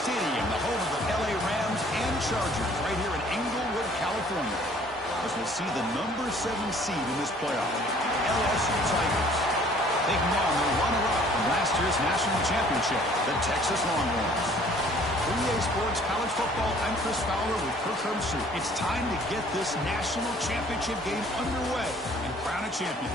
Stadium, the home of the LA Rams and Chargers, right here in Inglewood, California. As we'll see the number 7 seed in this playoff, the LSU Tigers, taking on the runner-up from last year's national championship, the Texas Longhorns. For EA Sports College Football, I'm Chris Fowler with Kirk Herbstreit. It's time to get this national championship game underway and crown a champion.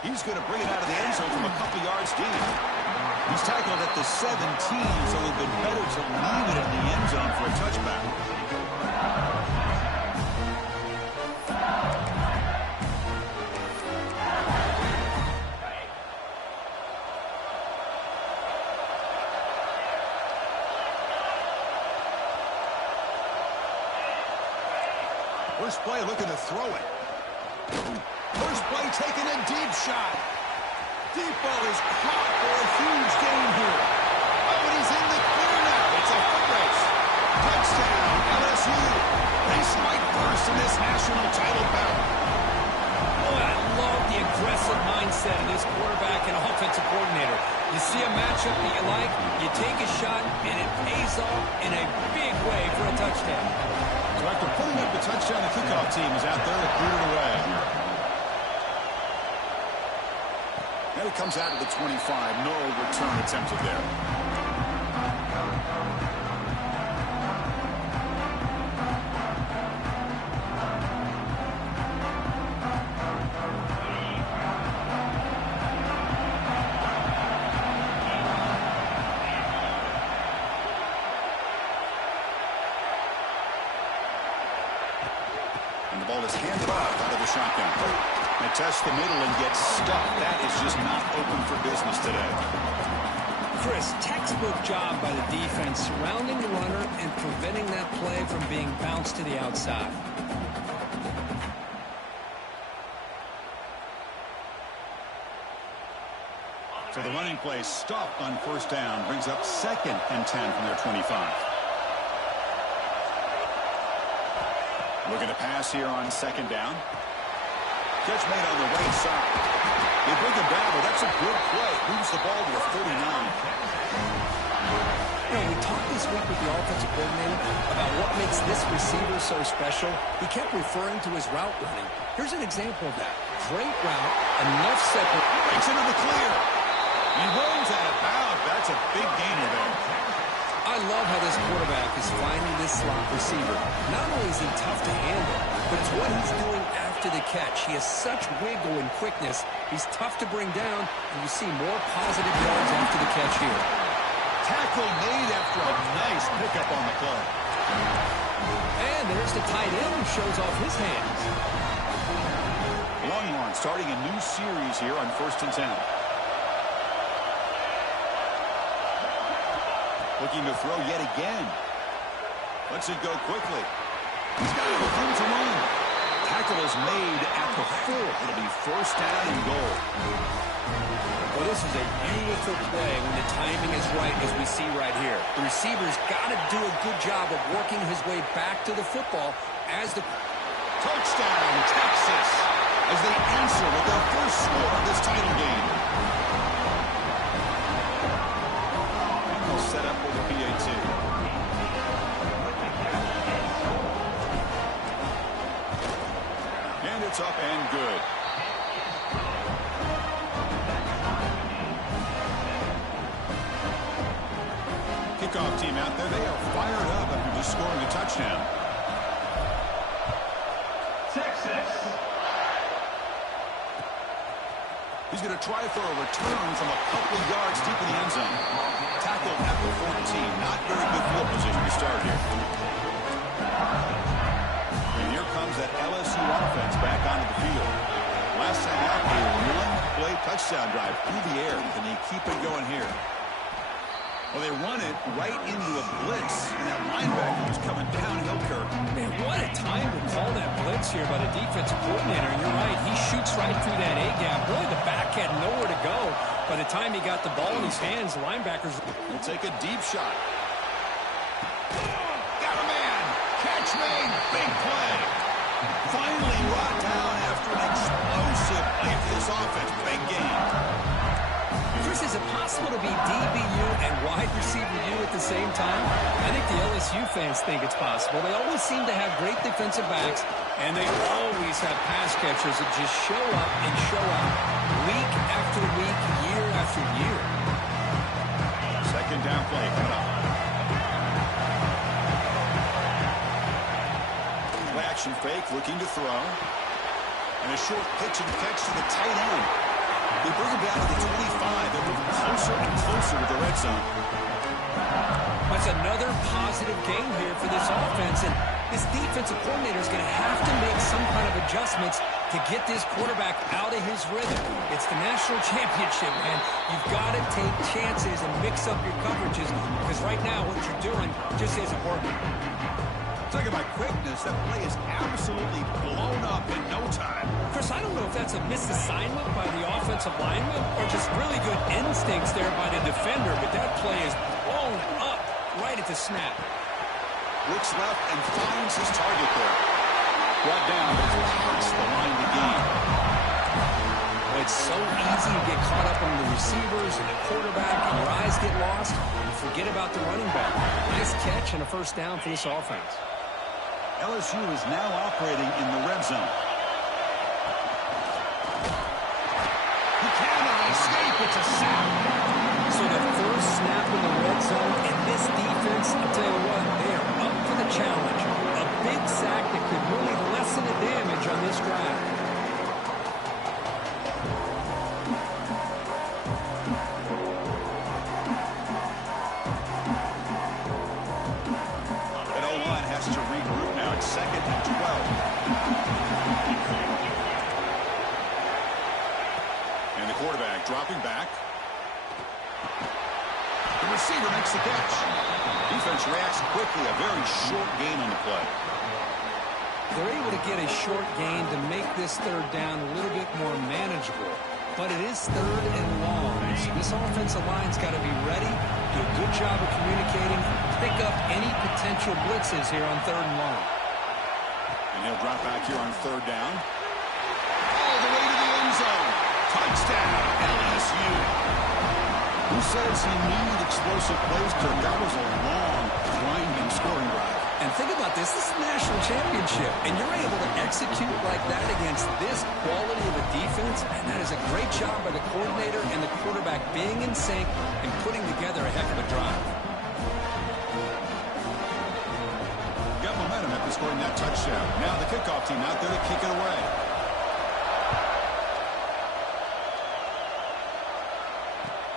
He's going to bring it out of the end zone from a couple yards deep. He's tackled at the 17, so it would have been better to leave it in the end zone for a touchback. First play looking to throw it. First play taking a deep shot. Deep ball is caught for a huge gain here. Oh, and he's in the clear now. It's a foot race. Touchdown, LSU. They strike first in this national title battle. Oh, I love the aggressive mindset of this quarterback and offensive coordinator. You see a matchup that you like, you take a shot, and it pays off in a big way for a touchdown. So after putting up the touchdown, the kickoff team is out there to clear it away. And it comes out of the 25. No return attempted there. And the ball is handed off out of the shotgun. They test the middle and get stuck. That is just not open for business today. Chris, textbook job by the defense surrounding the runner and preventing that play from being bounced to the outside. So the running play stopped on first down, brings up 2nd and 10 from their 25. Looking to pass here on 2nd down. Catch made on the right side. They bring him down, but that's a good play. Moves the ball to the 49. You know, we talked this week with the offensive coordinator about what makes this receiver so special. He kept referring to his route running. Here's an example of that. Great route, enough separate. Breaks into the clear. He rolls out of bounds. That's a big gainer there. I love how this quarterback is finding this slot receiver. Not only is he tough to handle, but it's what he's doing after the catch. He has such wiggle and quickness. He's tough to bring down, and you see more positive yards after the catch here. Tackle made after a nice pickup on the play. And there's the tight end who shows off his hands. Longhorn starting a new series here on 1st and 10. Looking to throw yet again. Lets it go quickly. He's got room to run. Tackle is made at the 4. It'll be 1st down and goal. Well, this is a beautiful play when the timing is right, as we see right here. The receiver's got to do a good job of working his way back to the football as the... Touchdown, Texas, as they answer with their first score of this title game. And they'll set up for the PAT. And it's up and good. Kickoff team out there, they are fired up after just scoring a touchdown. Texas. He's going to try for a return from a couple of yards deep in the end zone. Tackled at the 14. Not very good field position to start here. And here comes that LSU offense back onto the field. Last time out, a touchdown drive through the air. Can they keep it going here? Well, they run it right into a blitz, and that linebacker was coming downhill, Kirk. Man, what a time to call that blitz here by the defensive coordinator. And you're right, he shoots right through that A-gap. Really, the back had nowhere to go. By the time he got the ball in his hands, the linebackers will take a deep shot. Got a man. Catch made. Big play. Finally brought down after an explosive play for this offense. Big game. Chris, is it possible to be DBU and wide receiver U at the same time? I think the LSU fans think it's possible. They always seem to have great defensive backs, and they always have pass catchers that just show up and show out week after week, year after year. Second down play coming up. Play action fake, looking to throw. And a short pitch and catch to the tight end. They bring him down to the 25. They're moving closer and closer to the red zone. That's another positive game here for this offense. And this defensive coordinator is going to have to make some kind of adjustments to get this quarterback out of his rhythm. It's the national championship, man. You've got to take chances and mix up your coverages because right now what you're doing just isn't working. Talk about quickness. That play is absolutely blown up in no time. Chris, I don't know if that's a misassignment by the offensive lineman or just really good instincts there by the defender, but that play is blown up right at the snap. Looks left and finds his target there. Brought down past the line of the game. Well, it's so easy to get caught up on the receivers and the quarterback, and your eyes get lost, and forget about the running back. Nice catch and a first down for this offense. LSU is now operating in the red zone. He cannot escape. It's a sack. So the first snap in the red zone, and this defense, I'll tell you what, they are up for the challenge. A big sack that could really lessen the damage on this drive. And O-line has to regroup now. It's 2nd and 12. And the quarterback dropping back. The receiver makes the catch. Defense reacts quickly. A very short gain on the play. They're able to get a short gain to make this third down a little bit more manageable. But it is third and long. So this offensive line's got to be ready, do a good job of communicating, pick up any potential blitzes here on third and long. And he'll drop back here on third down. All the way to the end zone. Touchdown, LSU. Who says he needed explosive plays, Kirk? That was a long, grinding scoring drive. And think about this. This is the national championship. And you're able to execute like that against this quality of a defense. And that is a great job by the coordinator and the quarterback being in sync and putting together a heck of a drive. Got momentum after scoring that touchdown. Now the kickoff team out there to kick it away.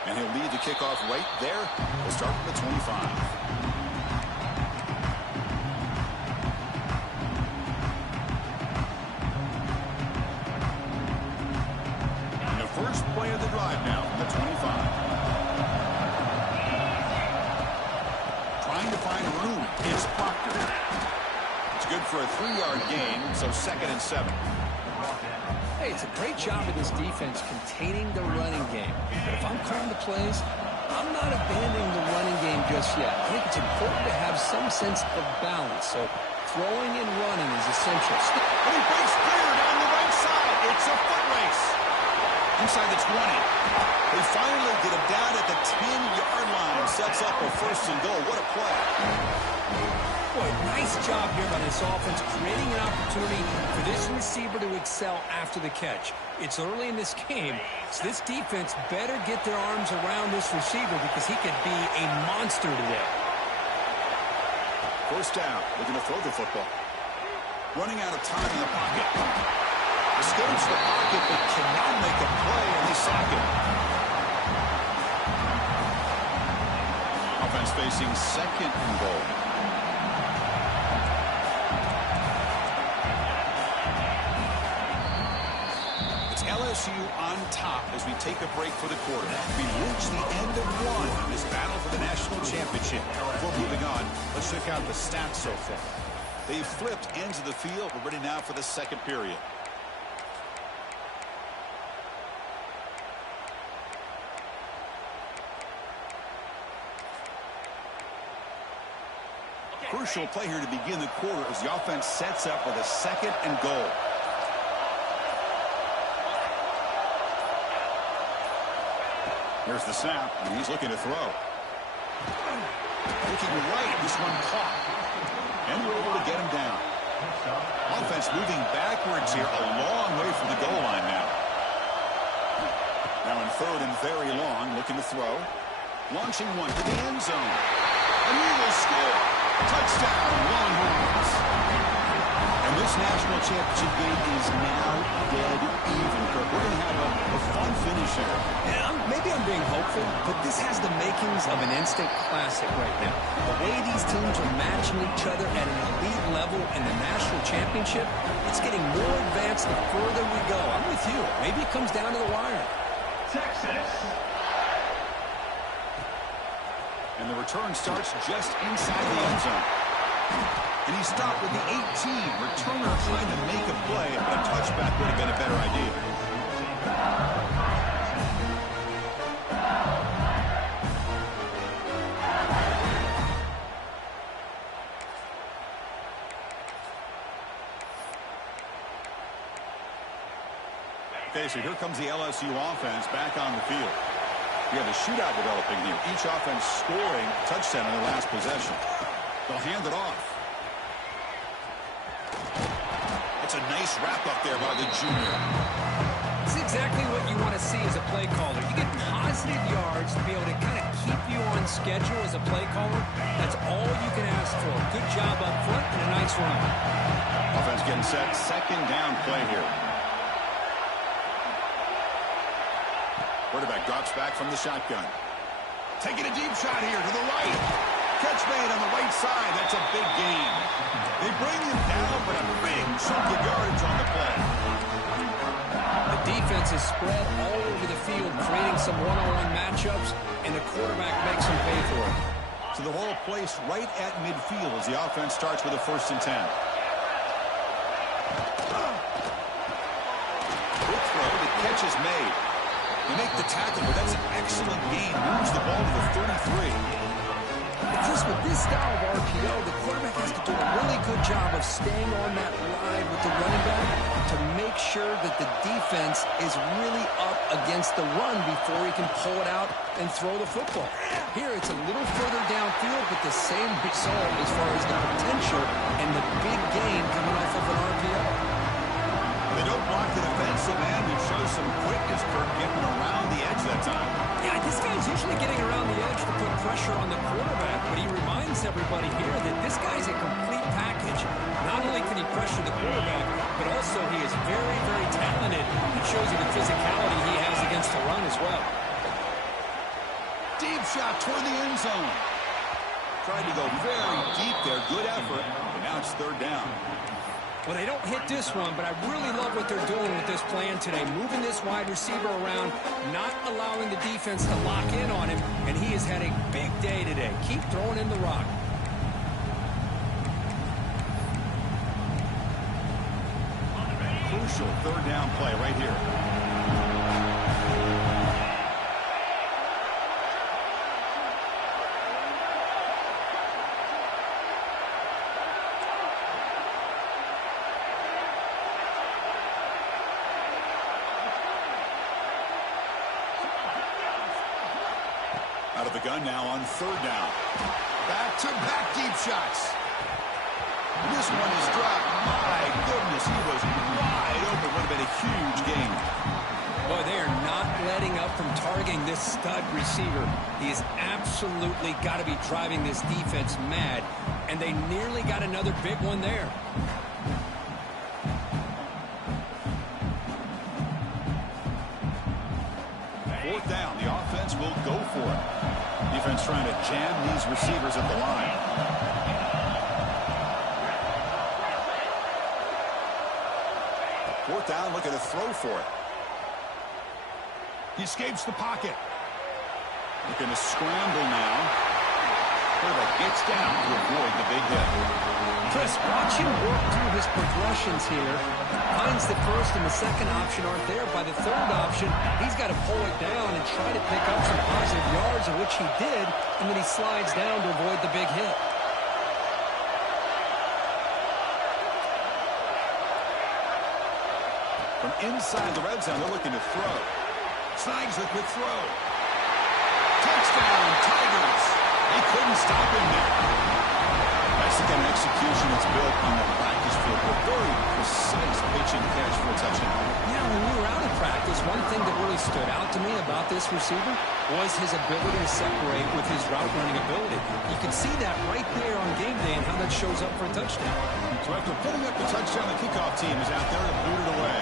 And he'll lead the kickoff right there. We'll start from the 25. First play of the drive now from the 25. Trying to find room. It's Proctor. It's good for a 3-yard gain, so 2nd and 7. Hey, it's a great job of this defense containing the running game. But if I'm calling the plays, I'm not abandoning the running game just yet. I think it's important to have some sense of balance. So throwing and running is essential. And he breaks clear down the right side. It's a foot race. Inside the 20. They finally get him down at the 10-yard line. Sets up a 1st and goal. What a play. Boy, nice job here by this offense, creating an opportunity for this receiver to excel after the catch. It's early in this game, so this defense better get their arms around this receiver because he could be a monster today. 1st down. Looking to throw the football. Running out of time in the pocket. Escapes the pocket, but cannot make a play, and they sack him. Offense facing 2nd and goal. It's LSU on top as we take a break for the quarter. We reach the end of one in this battle for the national championship. Before moving on, let's check out the stats so far. They've flipped ends of the field. We're ready now for the second period. Crucial play here to begin the quarter as the offense sets up with a 2nd and goal. Here's the snap, and he's looking to throw. Looking right, this one caught. And we're able to get him down. Offense moving backwards here, a long way from the goal line now. Now in 3rd and very long, looking to throw. Launching one to the end zone. And he will score. Touchdown, Longhorns. And this national championship game is now dead even, Kirk. We're going to have a fun finish here. Yeah, maybe I'm being hopeful, but this has the makings of an instant classic right now. The way these teams are matching each other at an elite level in the national championship, it's getting more advanced the further we go. I'm with you. Maybe it comes down to the wire. Texas. And the return starts just inside the end zone. And he stopped with the 18. Returner trying to make a play, but a touchback would have been a better idea. Okay, so here comes the LSU offense back on the field. We have a shootout developing here. Each offense scoring a touchdown in their last possession. They'll hand it off. It's a nice wrap-up there by the junior. This is exactly what you want to see as a play caller. You get positive yards to be able to kind of keep you on schedule as a play caller. That's all you can ask for. Good job up front and a nice run. Offense getting set. 2nd down play here. Quarterback drops back from the shotgun. Taking a deep shot here to the right. Catch made on the right side. That's a big gain. They bring him down, but a big chunk of yardage on the play. The defense is spread all over the field, creating some one-on-one matchups, and the quarterback makes them pay for it. So the ball placed right at midfield as the offense starts with a 1st and 10. Good throw. The catch is made. They make the tackle, but that's an excellent gain. Moves the ball to the 33. Just with this style of RPO, the quarterback has to do a really good job of staying on that ride with the running back to make sure that the defense is really up against the run before he can pull it out and throw the football. Here, it's a little further downfield, but the same result as far as the potential and the big gain coming off of an RPO. They don't block the defensive end and show some quickness, Kirk, getting around the edge that time. Yeah, this guy's usually getting around the edge to put pressure on the quarterback, but he reminds everybody here that this guy's a complete package. Not only can he pressure the quarterback, but also he is very, very talented. It shows you the physicality he has against the run as well. Deep shot toward the end zone. Tried to go very deep there. Good effort. And now it's 3rd down. Well, they don't hit this one, but I really love what they're doing with this plan today. Moving this wide receiver around, not allowing the defense to lock in on him, and he has had a big day today. Keep throwing in the rock. Crucial 3rd down play right here. Out of the gun now on 3rd down. Back-to-back deep shots. And this one is dropped. My goodness, he was wide open. Would have been a huge gain. Boy, they are not letting up from targeting this stud receiver. He has absolutely got to be driving this defense mad, and they nearly got another big one there. 4th down, the offense will go for it. Defense trying to jam these receivers at the line. Fourth down, looking to throw for it. He escapes the pocket. Looking to scramble now. Quarterback gets down to avoid the big hit. Chris, watch him work through his progressions here. Finds the first and the second option aren't there. By the third option, he's got to pull it down and try to pick up some positive yards, of which he did, and then he slides down to avoid the big hit. From inside the red zone, they're looking to throw. Snags the quick throw. Touchdown, Tigers. They couldn't stop him there. That's the kind of execution that's built on the practice field. A very precise pitch and catch for a touchdown. Yeah, when we were out of practice, one thing that really stood out to me about this receiver was his ability to separate with his route running ability. You can see that right there on game day and how that shows up for a touchdown. So after putting up the touchdown, the kickoff team is out there to boot it away.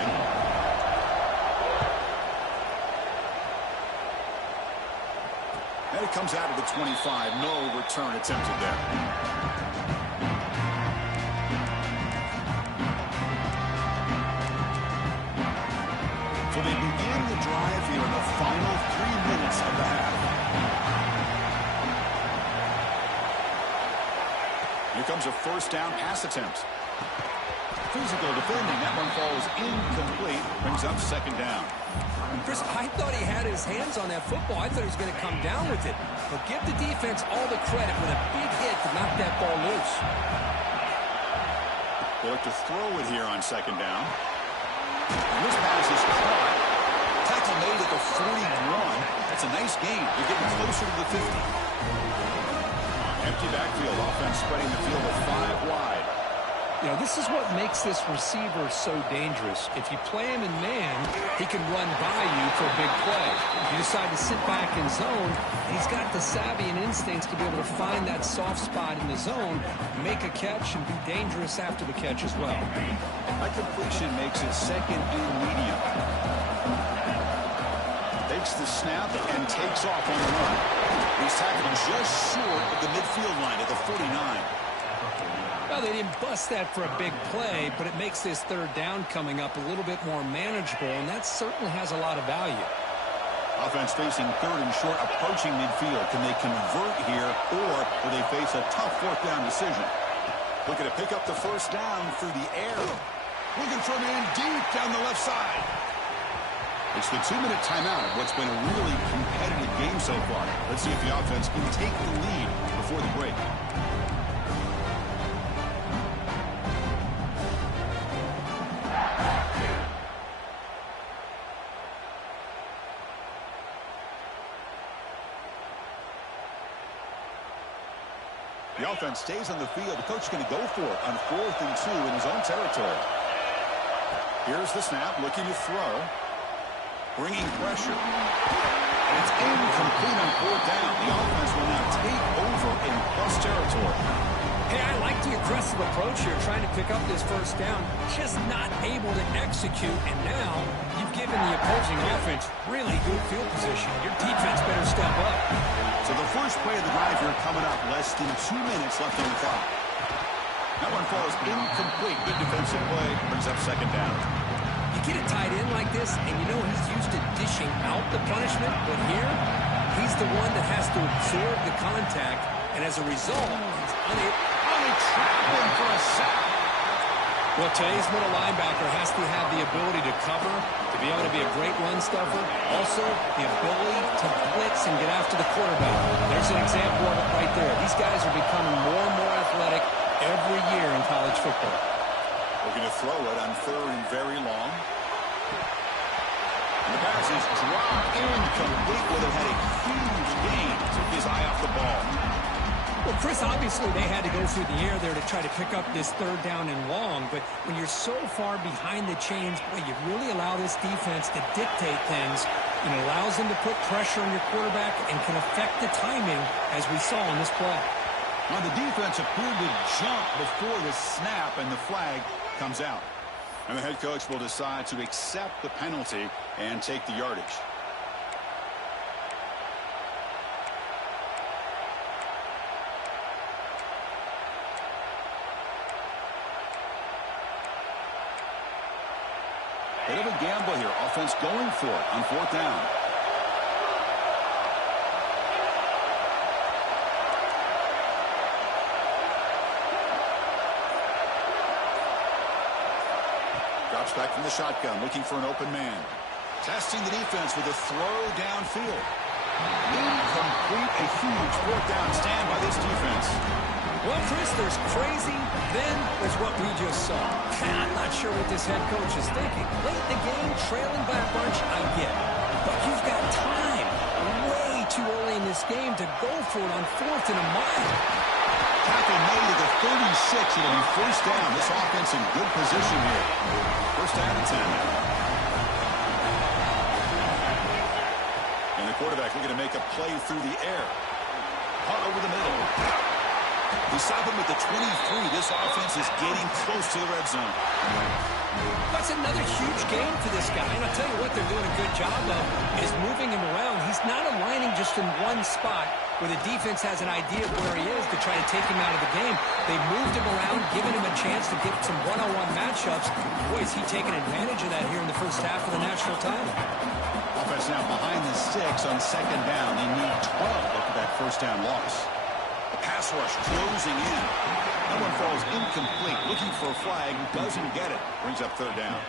And it comes out of the 25. No return attempted there. So they begin the drive here in the final 3 minutes of the half. Here comes a first down pass attempt. Physical defending. That one falls incomplete. Brings up second down. Chris, I thought he had his hands on that football. I thought he was going to come down with it. But give the defense all the credit with a big hit to knock that ball loose. They look to throw it here on second down. And this pass is caught. Tackle made at the 41. That's a nice gain. They're getting closer to the 50. Empty backfield. Offense spreading the field with 5 wide. You know, this is what makes this receiver so dangerous. If you play him in man, he can run by you for a big play. If you decide to sit back in zone, he's got the savvy and instincts to be able to find that soft spot in the zone, make a catch, and be dangerous after the catch as well. That completion makes it second and medium. Takes the snap and takes off on the run. He's tackled just short of the midfield line at the 49. Well, they didn't bust that for a big play, but it makes this third down coming up a little bit more manageable, and that certainly has a lot of value. Offense facing third and short, approaching midfield. Can they convert here, or will they face a tough fourth down decision? Looking to pick up the first down through the air. Looking for a man deep down the left side. It's the 2-minute timeout of what's been a really competitive game so far. Let's see if the offense can take the lead before the break. The offense stays on the field. The coach is going to go for it on 4th and 2 in his own territory. Here's the snap, looking to throw. Bringing pressure. And it's incomplete on 4th down. The offense will now take over in plus territory. Hey, I like the aggressive approach here, trying to pick up this first down, just not able to execute, and now you've given the opposing offense really good field position. Your defense better step up. So the first play of the drive here coming up, less than 2 minutes left on the clock. That one falls incomplete. Good defensive play, brings up second down. You get it tied in like this, and you know he's used to dishing out the punishment, but here, he's the one that has to absorb the contact, and as a result, he's unable to trap him for a sack. Well, today's middle linebacker has to have the ability to cover, to be able to be a great run stuffer, also the ability to blitz and get after the quarterback. There's an example of it right there. These guys are becoming more and more athletic every year in college football. Looking to throw it on 3rd and very long. And the pass is dropped incomplete. Would have had a huge gain. Took his eye off the ball. Well, Chris, obviously they had to go through the air there to try to pick up this 3rd down and long, but when you're so far behind the chains, boy, you really allow this defense to dictate things. It allows them to put pressure on your quarterback and can affect the timing, as we saw in this play. Now the defense appeared to jump before the snap, and the flag comes out. And the head coach will decide to accept the penalty and take the yardage. Bit of a gamble here. Offense going for it on 4th down. back from the shotgun, looking for an open man. Testing the defense with a throw downfield. Incomplete, a huge fourth down stand by this defense. Well, Chris, there's crazy, then there's what we just saw. I'm not sure what this head coach is thinking. Late in the game, trailing by a bunch, I get it. But you've got time, way too early in this game to go for it on 4th and a mile. Tackle made at the 36. It'll be first down. This offense in good position here. First down and 10 now. And the quarterback looking to make a play through the air. Punt over the middle. We stop him at the 23. This offense is getting close to the red zone. That's another huge game for this guy. And I'll tell you what they're doing a good job of is moving him around. He's not aligning just in one spot where the defense has an idea of where he is to try to take him out of the game. They've moved him around, given him a chance to get some one-on-one matchups. Boy, is he taking advantage of that here in the first half of the national title. Offense now behind the 6 on second down. They need 12 after that first down loss. The pass rush closing in. That one falls incomplete. Looking for a flag. Doesn't get it. Brings up third down.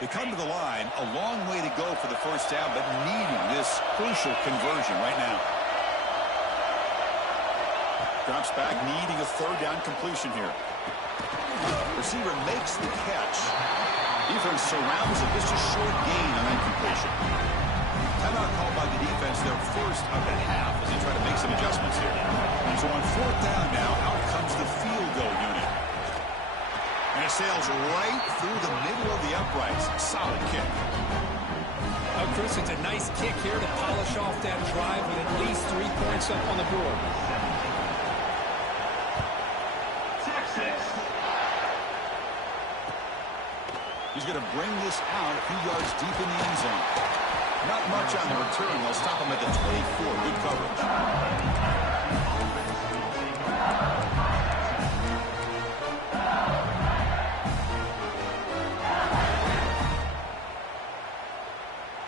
They come to the line. A long way to go for the first down, but needing this crucial conversion right now. Drops back, needing a third down completion here. Receiver makes the catch. Defense surrounds it. Just a short gain on that completion. Timeout called by the defense, their first of the half, as they try to make some adjustments here. So on fourth down now, out comes the field goal unit. And it sails right through the middle of the uprights. Solid kick. Chris, it's a nice kick here to polish off that drive with at least 3 points up on the board. He's going to bring this out a few yards deep in the end zone. Not much on the return. They'll stop him at the 24. Good coverage.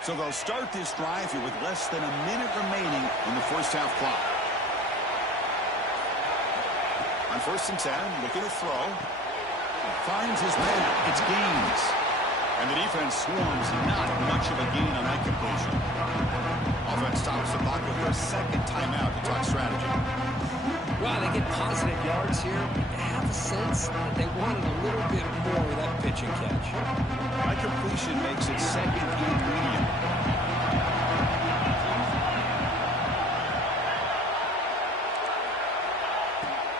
So they'll start this drive here with less than a minute remaining in the first half clock. On 1st and 10, looking to throw. Finds his man. It's Gaines. And the defense swarms. Not much of a gain on that completion. Offense stops the clock with their second timeout to talk strategy. Wow, they get positive yards here. You have a sense that they wanted a little bit more with that pitch and catch. That completion makes it second and medium.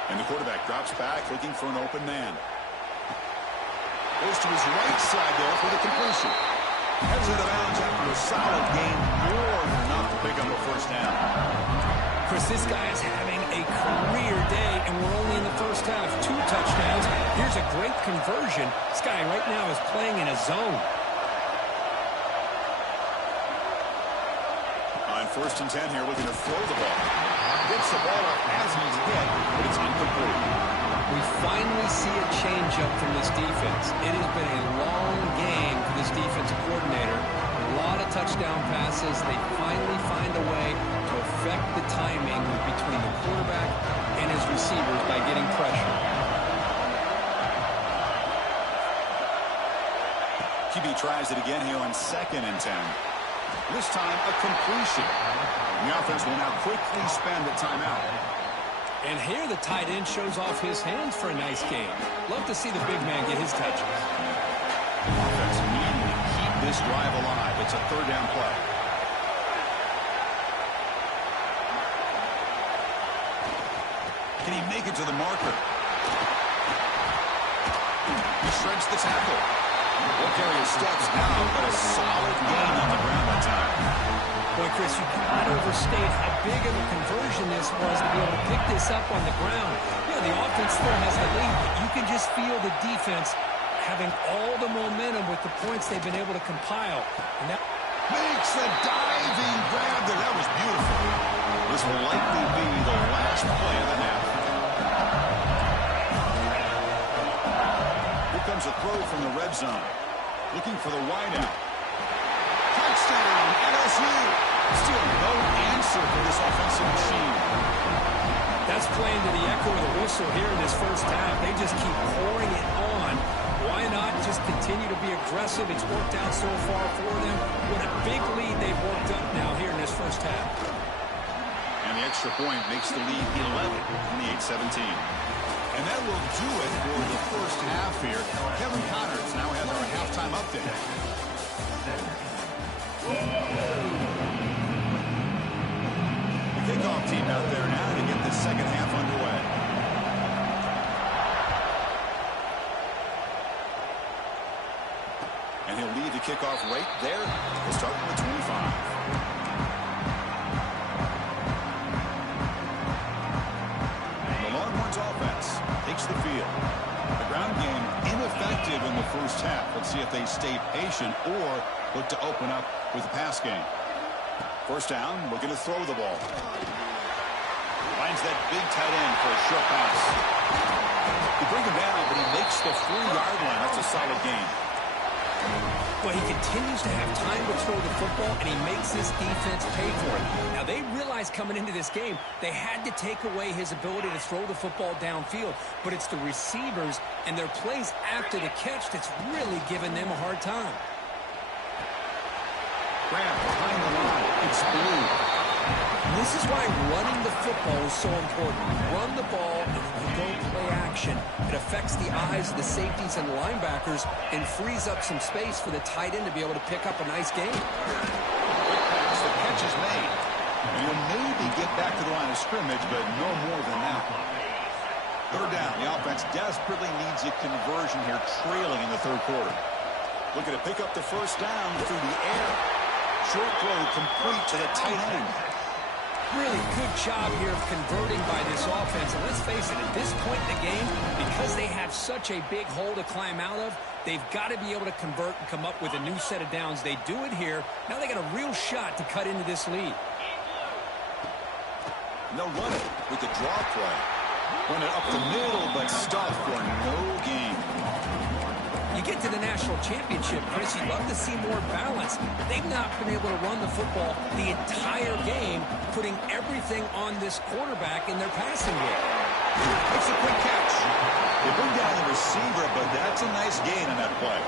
And the quarterback drops back, looking for an open man. Goes to his right side there for the completion. Heads into bounds after a solid gain, more than enough to pick up a first down. Chris, this guy is having a career day, and we're only in the first half. 2 touchdowns. Here's a great conversion. This guy right now is playing in a zone. On 1st and 10 here, looking to throw the ball. Gets the ball up as he's hit, but it's incomplete. We finally see a change-up from this defense. It has been a long game for this defensive coordinator. A lot of touchdown passes. They finally find a way to affect the timing between the quarterback and his receivers by getting pressure. QB tries it again here on 2nd and 10. This time, a completion. The offense will now quickly spend a timeout. And here the tight end shows off his hands for a nice game. Love to see the big man get his touches. Offense needing to keep this drive alive. It's a third down play. Can he make it to the marker? He shreds the tackle. Will carry his steps now, but a solid gain on the ground that time. Boy, Chris, you cannot overstate how big of a conversion this was to be able to pick this up on the ground. You know, the offense still has the lead, but you can just feel the defense having all the momentum with the points they've been able to compile. And that makes the diving grab there. That was beautiful. This will likely be the last play of the half. Here comes a throw from the red zone. Looking for the wideout. Touchdown, LSU. Still no answer for this offensive machine. That's playing to the echo of the whistle here in this first half. They just keep pouring it on. Why not just continue to be aggressive? It's worked out so far for them. What a big lead they've worked up now here in this first half. And the extra point makes the lead 11, 28-17. And that will do it for the first half here. Kevin Connors now has our halftime update. The kickoff team out there now to get the second half underway. And he'll lead the kickoff right there. We'll start from the 25. Offense takes the field. The ground game ineffective in the first half. Let's see if they stay patient or look to open up with the pass game. First down, looking to throw the ball. Finds that big tight end for a short pass. They bring him down, but he makes the 4-yard line. That's a solid gain. Well, he continues to have time to throw the football, and he makes this defense pay for it. Now, they realized coming into this game, they had to take away his ability to throw the football downfield, but it's the receivers and their plays after the catch that's really giving them a hard time. Grant behind the line. It's blue. This is why running the football is so important. Run the ball, and then you go play action. It affects the eyes of the safeties and linebackers and frees up some space for the tight end to be able to pick up a nice game. Quick pass. The catch is made. And he'll maybe get back to the line of scrimmage, but no more than that. Third down. The offense desperately needs a conversion here, trailing in the third quarter. Looking to pick up the first down through the air. Short throw complete to the tight end. Really good job here of converting by this offense. And let's face it, at this point in the game, because they have such a big hole to climb out of, they've got to be able to convert and come up with a new set of downs. They do it here. Now they got a real shot to cut into this lead. And they'll run it with the draw play. Run it up the middle, but stuff for no gain. You get to the national championship, Chris, you'd love to see more balance. They've not been able to run the football the entire game, putting everything on this quarterback in their passing game. It's a quick catch. They bring down the receiver, but that's a nice gain on that play.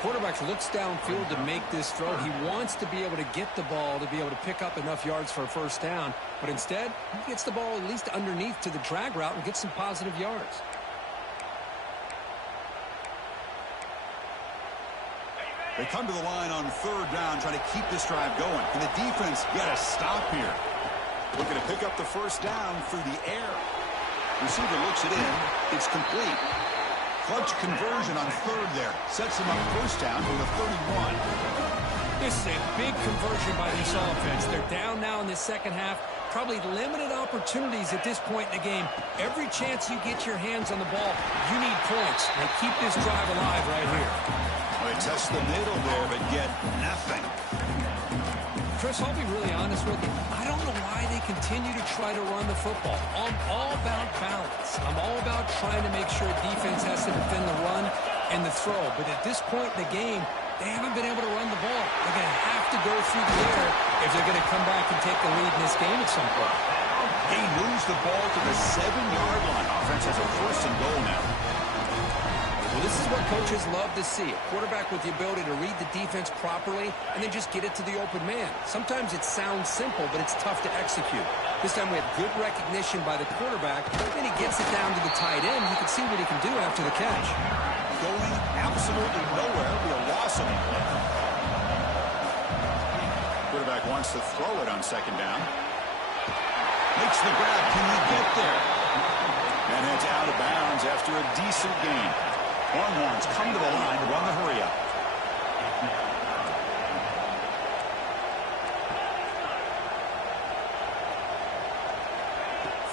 Quarterback looks downfield to make this throw. He wants to be able to get the ball to be able to pick up enough yards for a first down, but instead, he gets the ball at least underneath to the drag route and gets some positive yards. They come to the line on third down, trying to keep this drive going. Can the defense get a stop here? Looking to pick up the first down through the air. Receiver looks it in. It's complete. Clutch conversion on third there. Sets him up first down for the 31. This is a big conversion by this offense. They're down now in the second half. Probably limited opportunities at this point in the game. Every chance you get your hands on the ball, you need points. And keep this drive alive right here. They test the middle there, but get nothing. Chris, I'll be really honest with you. I don't know why they continue to try to run the football. I'm all about balance. I'm all about trying to make sure defense has to defend the run and the throw. But at this point in the game, they haven't been able to run the ball. They're going to have to go through the air if they're going to come back and take the lead in this game at some point. He moves the ball to the 7-yard line. Offense has a first and goal now. Well, this is what coaches love to see. A quarterback with the ability to read the defense properly and then just get it to the open man. Sometimes it sounds simple, but it's tough to execute. This time we have good recognition by the quarterback, and he gets it down to the tight end. You can see what he can do after the catch. Going absolutely nowhere. It'll be a loss on the play. Quarterback wants to throw it on second down. Makes the grab. Can he get there? And it's out of bounds after a decent gain. Longhorns come to the line to run the hurry-up.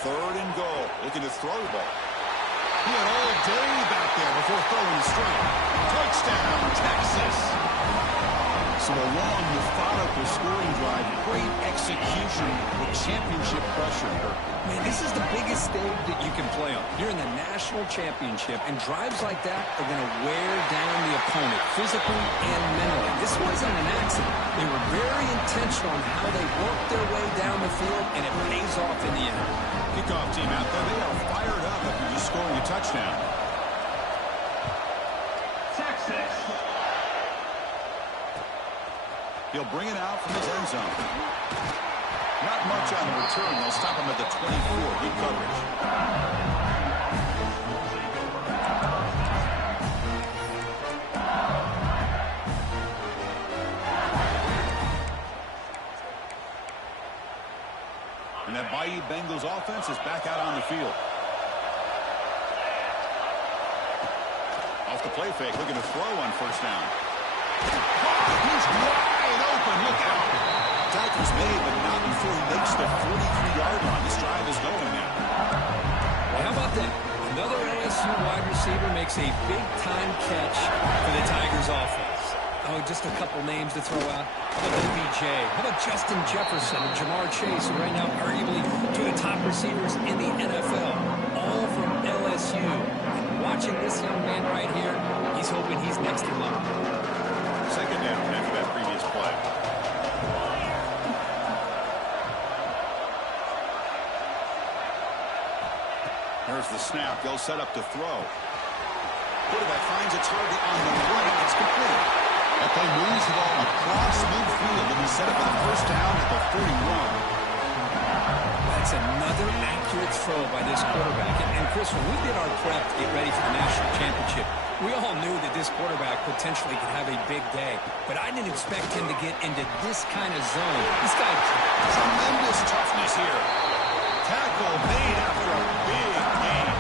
Third and goal. Looking to throw the ball. He had all day back there before throwing straight. Touchdown, Texas. So a long, methodical scoring drive, great execution with championship pressure. Man, this is the biggest stage that you can play on. You're in the national championship, and drives like that are going to wear down the opponent physically and mentally. This wasn't an accident. They were very intentional on how they worked their way down the field, and it pays off in the end. Kickoff team out there, they are fired up after just scoring a touchdown. He'll bring it out from his end zone. Not much on the return. They'll stop him at the 24. Good coverage. And that Bayou Bengals offense is back out on the field. Off the play fake, looking to throw on first down. He's wide open. Look out. Tackle's made, but not before he makes the 43-yard line. This drive is going now. Well, how about that? Another LSU wide receiver makes a big-time catch for the Tigers offense. Oh, just a couple names to throw out. How about OBJ? How about Justin Jefferson and Jamar Chase, who right now arguably two of the top receivers in the NFL, all from LSU. And watching this young man right here, he's hoping he's next in line. Second down after that previous play. There's the snap. They'll set up to throw. Quarterback finds a target on the right. It's complete. That play moves the ball across midfield, and he set up for the first down at the 41. That's another accurate throw by this quarterback. And Chris, when we did our prep to get ready for the national championship, we all knew that this quarterback potentially could have a big day. But I didn't expect him to get into this kind of zone. This guy, tremendous toughness here. Tackle made after a big game.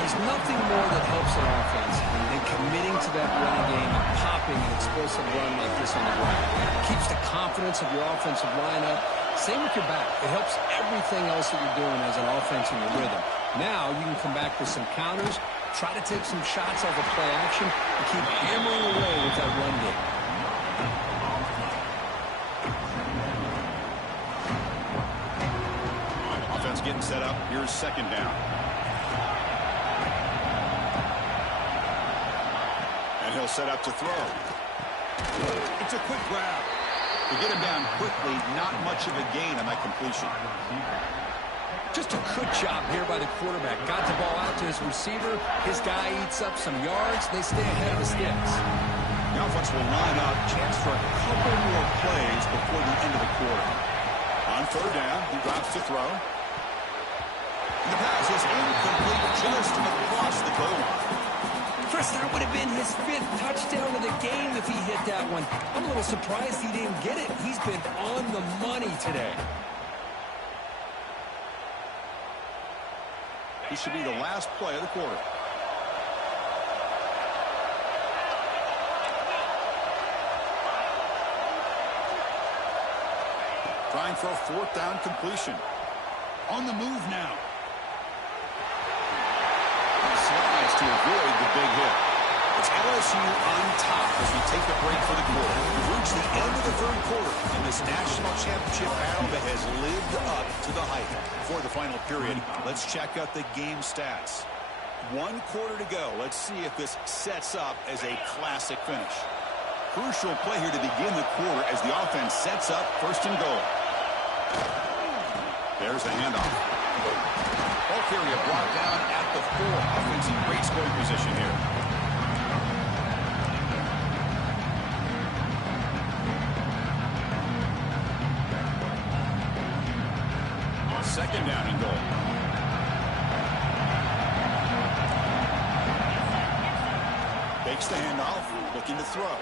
There's nothing more that helps an offense than committing to that running game and popping an explosive run like this on the ground. It keeps the confidence of your offensive lineup. Same with your back. It helps everything else that you're doing as an offense in your rhythm. Now you can come back with some counters, try to take some shots off of play action, and keep hammering away with that run game. Offense getting set up. Here's second down. And he'll set up to throw. It's a quick grab. To get him down quickly, not much of a gain on that completion. Just a good job here by the quarterback. Got the ball out to his receiver. His guy eats up some yards. They stay ahead of the sticks. The offense will line up. Chance for a couple more plays before the end of the quarter. On third down, he drops to throw. And the pass is incomplete just across the goal line. Chris, that would have been his 5th touchdown of the game if he hit that one. I'm a little surprised he didn't get it. He's been on the money today. This should be the last play of the quarter. Trying for a fourth down completion. On the move now. Slides to avoid the big hit. It's LSU on top as we take a break for the quarter. We've reached the end of the third quarter in this national championship battle that has lived up to the hype. Before the final period, let's check out the game stats. 1 quarter to go. Let's see if this sets up as a classic finish. Crucial play here to begin the quarter as the offense sets up first and goal. There's the handoff. Ball carrier brought down at the 4. Offense in great scoring position here. Second down and goal. Takes the handoff, looking to throw.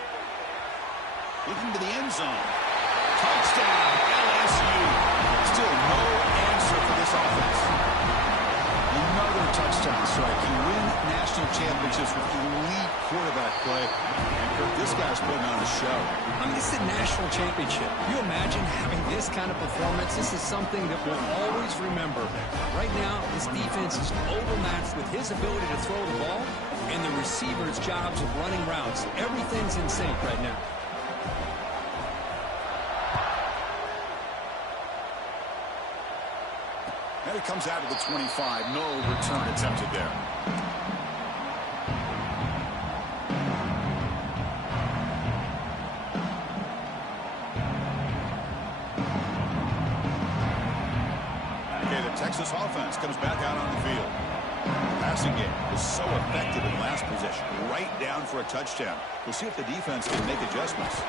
Looking to the end zone. Touchdown, LSU. Still no answer for this offense. Another touchdown strike. You win national championships with elite quarterback play. And Kirk, this guy's putting on a show. I mean, this is a national championship. You imagine having this kind of performance? This is something that we'll always remember. Right now, this defense is overmatched with his ability to throw the ball and the receiver's jobs of running routes. Everything's in sync right now. And it comes out to the 25. No return attempted there. Okay, the Texas offense comes back out on the field. Passing game was so effective in last possession. Right down for a touchdown. We'll see if the defense can make adjustments.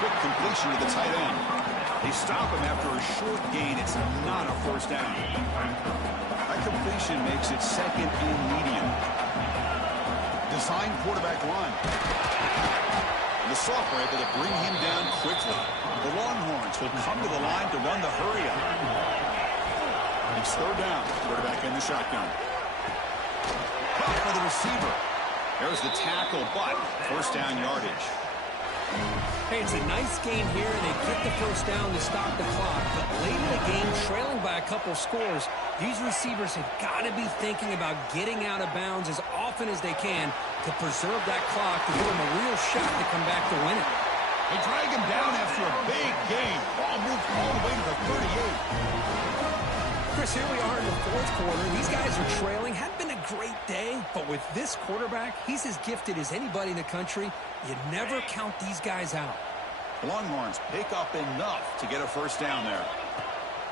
Quick completion to the tight end. They stop him after a short gain. It's not a first down. That completion makes it second and medium. Design quarterback run. And the Soft were able to bring him down quickly. The Longhorns will come to the line to run the hurry up. It's third down. Quarterback in the shotgun. For the receiver. There's the tackle, but first down yardage. Hey, it's a nice game here, and they get the first down to stop the clock. But late in the game, trailing by a couple scores, these receivers have got to be thinking about getting out of bounds as often as they can to preserve that clock to give them a real shot to come back to win it. They drag him down after a big game. Ball moved all the way to the 38. Chris, here we are in the fourth quarter. These guys are trailing. Hadn't been a great day, but with this quarterback, he's as gifted as anybody in the country. You never count these guys out. Longhorns pick up enough to get a first down there.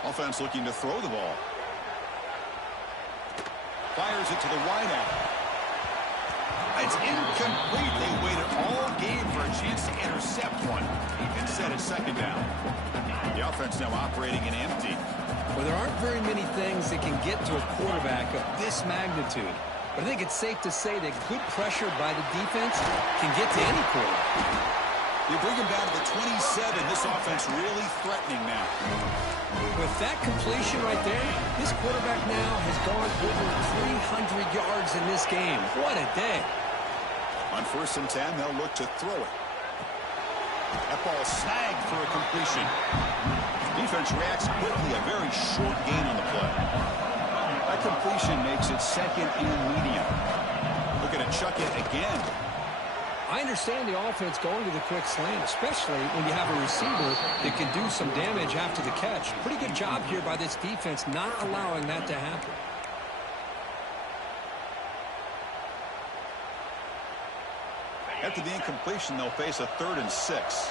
Offense looking to throw the ball. Fires it to the wideout. It's incomplete. They waited all game for a chance to intercept one. Instead, it's second down. The offense now operating in empty. Well, there aren't very many things that can get to a quarterback of this magnitude. But I think it's safe to say that good pressure by the defense can get to any quarterback. You bring him down to the 27. This offense really threatening now. With that completion right there, this quarterback now has gone over 300 yards in this game. What a day. On 1st and 10, they'll look to throw it. That ball snagged for a completion. Defense reacts quickly. A very short gain on the play. That completion makes it second and medium. Looking to chuck it again. I understand the offense going to the quick slant, especially when you have a receiver that can do some damage after the catch. Pretty good job here by this defense not allowing that to happen. After the incompletion, they'll face a 3rd and 6.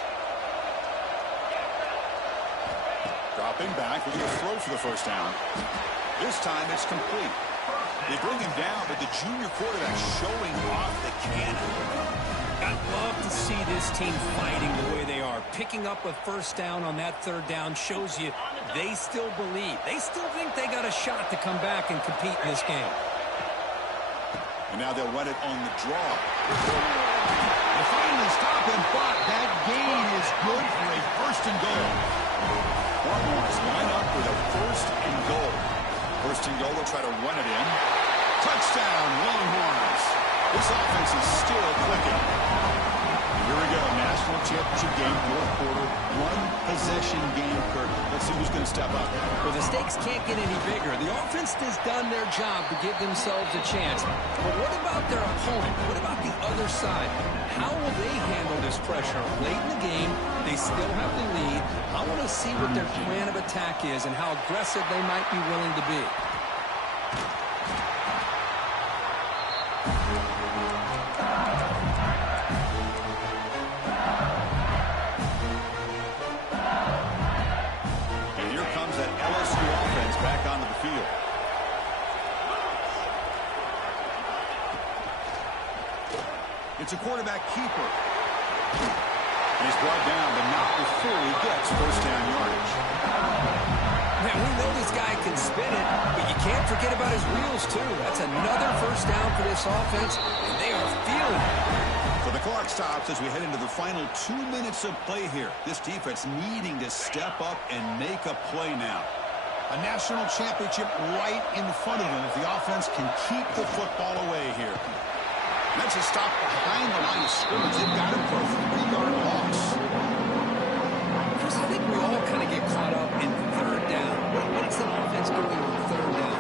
Dropping back, looking to throw for the first down. This time it's complete. They bring him down, but the junior quarterback showing off the cannon. I'd love to see this team fighting the way they are. Picking up a first down on that 3rd down shows you they still believe. They still think they got a shot to come back and compete in this game. And now they'll run it on the draw. They finally stop him, but that gain is good for a 1st and goal. Longhorns line up with a 1st and goal. 1st and goal, they'll try to run it in. Touchdown, Longhorns. This offense is still clicking. Here we go, national championship game, 4th quarter, 1-possession game, Kirk. Let's see who's going to step up. Well, the stakes can't get any bigger. The offense has done their job to give themselves a chance. But what about their opponent? What about the other side? How will they handle this pressure? Late in the game, they still have the lead. I want to see what their plan of attack is and how aggressive they might be willing to be. It's a quarterback keeper. And he's brought down, but not before he gets first down yardage. Man, we know this guy can spin it, but you can't forget about his wheels, too. That's another first down for this offense, and they are feeling it. So the clock stops as we head into the final 2 minutes of play here. This defense needing to step up and make a play now. A national championship right in front of them if the offense can keep the football away here. That's a stop behind the line of scrimmage. They've got him for a 3-yard loss. Chris, I think we all kind of get caught up in 3rd down. What's the offense doing on 3rd down?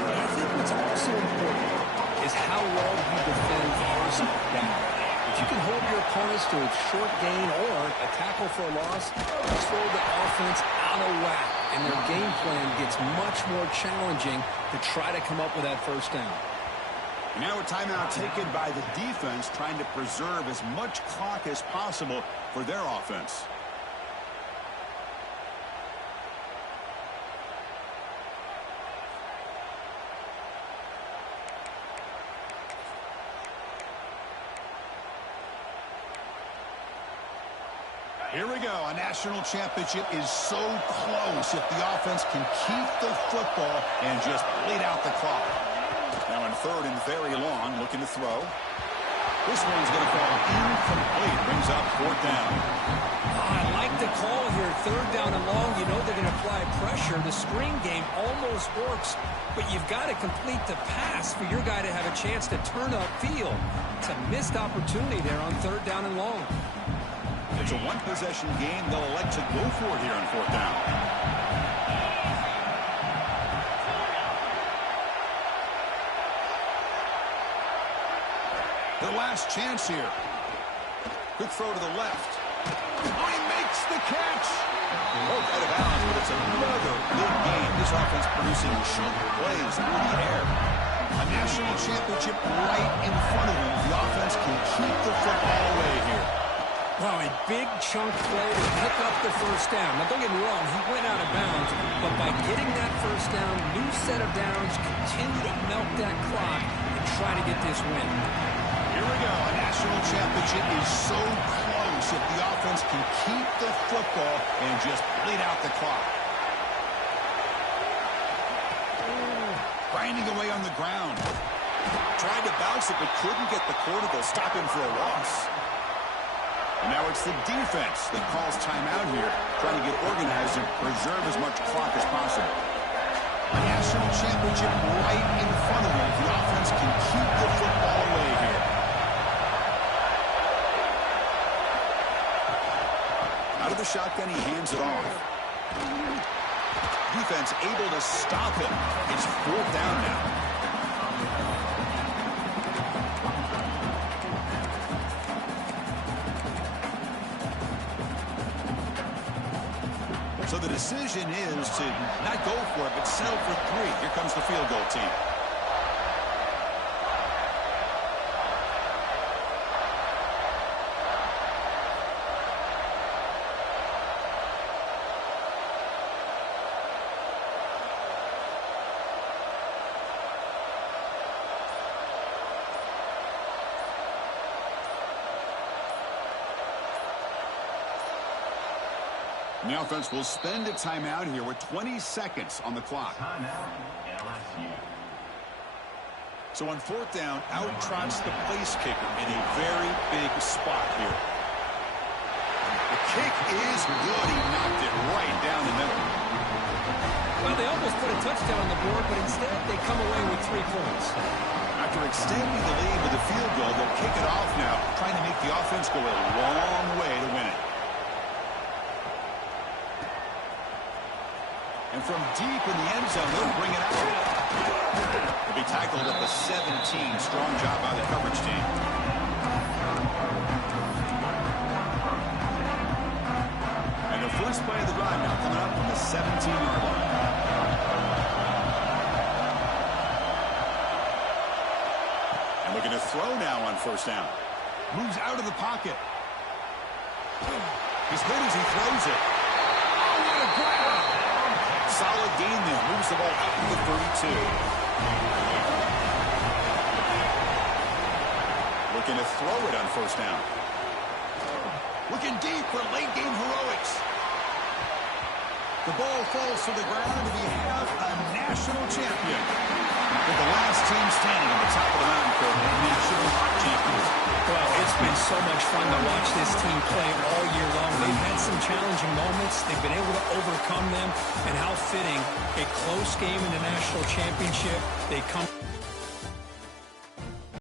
But I think what's also important is how well you defend 1st down. If you can hold your opponents to a short gain or a tackle for a loss, throw the offense out of whack, and their game plan gets much more challenging to try to come up with that first down. Now a timeout taken by the defense, trying to preserve as much clock as possible for their offense. Here we go. A national championship is so close if the offense can keep the football and just bleed out the clock. Now in third and very long, looking to throw. This one's going to fall incomplete. Brings up fourth down. I like the call here. Third down and long. You know they're going to apply pressure. The screen game almost works, but you've got to complete the pass for your guy to have a chance to turn upfield. It's a missed opportunity there on third down and long. It's a one-possession game. They'll elect to go for it here on fourth down. The last chance here. Good throw to the left. Oh, he makes the catch. Broke out of bounds, but it's another big game. This offense producing chunk plays through the air. A national championship right in front of them. The offense can keep the football away here. Wow, a big chunk play to pick up the first down. Now, don't get me wrong, he went out of bounds, but by getting that first down, new set of downs, continue to melt that clock and try to get this win. Here we go. A national championship is so close if the offense can keep the football and just bleed out the clock. Grinding away on the ground. Tried to bounce it, but couldn't get the quarter to stop him for a loss. And now it's the defense that calls timeout here, trying to get organized and preserve as much clock as possible. A national championship right in front of them. The offense can keep the football away here. Out of the shotgun, he hands it off. Defense able to stop him. It's fourth down now. So the decision is to not go for it, but settle for three. Here comes the field goal team. And the offense will spend a timeout here with 20 seconds on the clock. So on fourth down, out trots the place kicker in a very big spot here. The kick is good. He knocked it right down the middle. Well, they almost put a touchdown on the board, but instead they come away with 3 points. After extending the lead with a field goal, they'll kick it off now, trying to make the offense go a long way to win it. And from deep in the end zone, they'll bring it out. He'll be tackled at the 17. Strong job by the coverage team. And the first play of the drive now coming up from the 17-yard line. And looking to throw now on first down. Moves out of the pocket. He's hit as he throws it. Oh, what a grab! Solid gain there. Moves the ball up to the 32. Looking to throw it on first down. Looking deep for late game heroics. The ball falls to the ground. We have a national champion. With the last team standing on the top of the mountain for national champions. Well, it's been so much fun to watch this team play all year long. They've had some challenging moments. They've been able to overcome them. And how fitting, a close game in the national championship. They come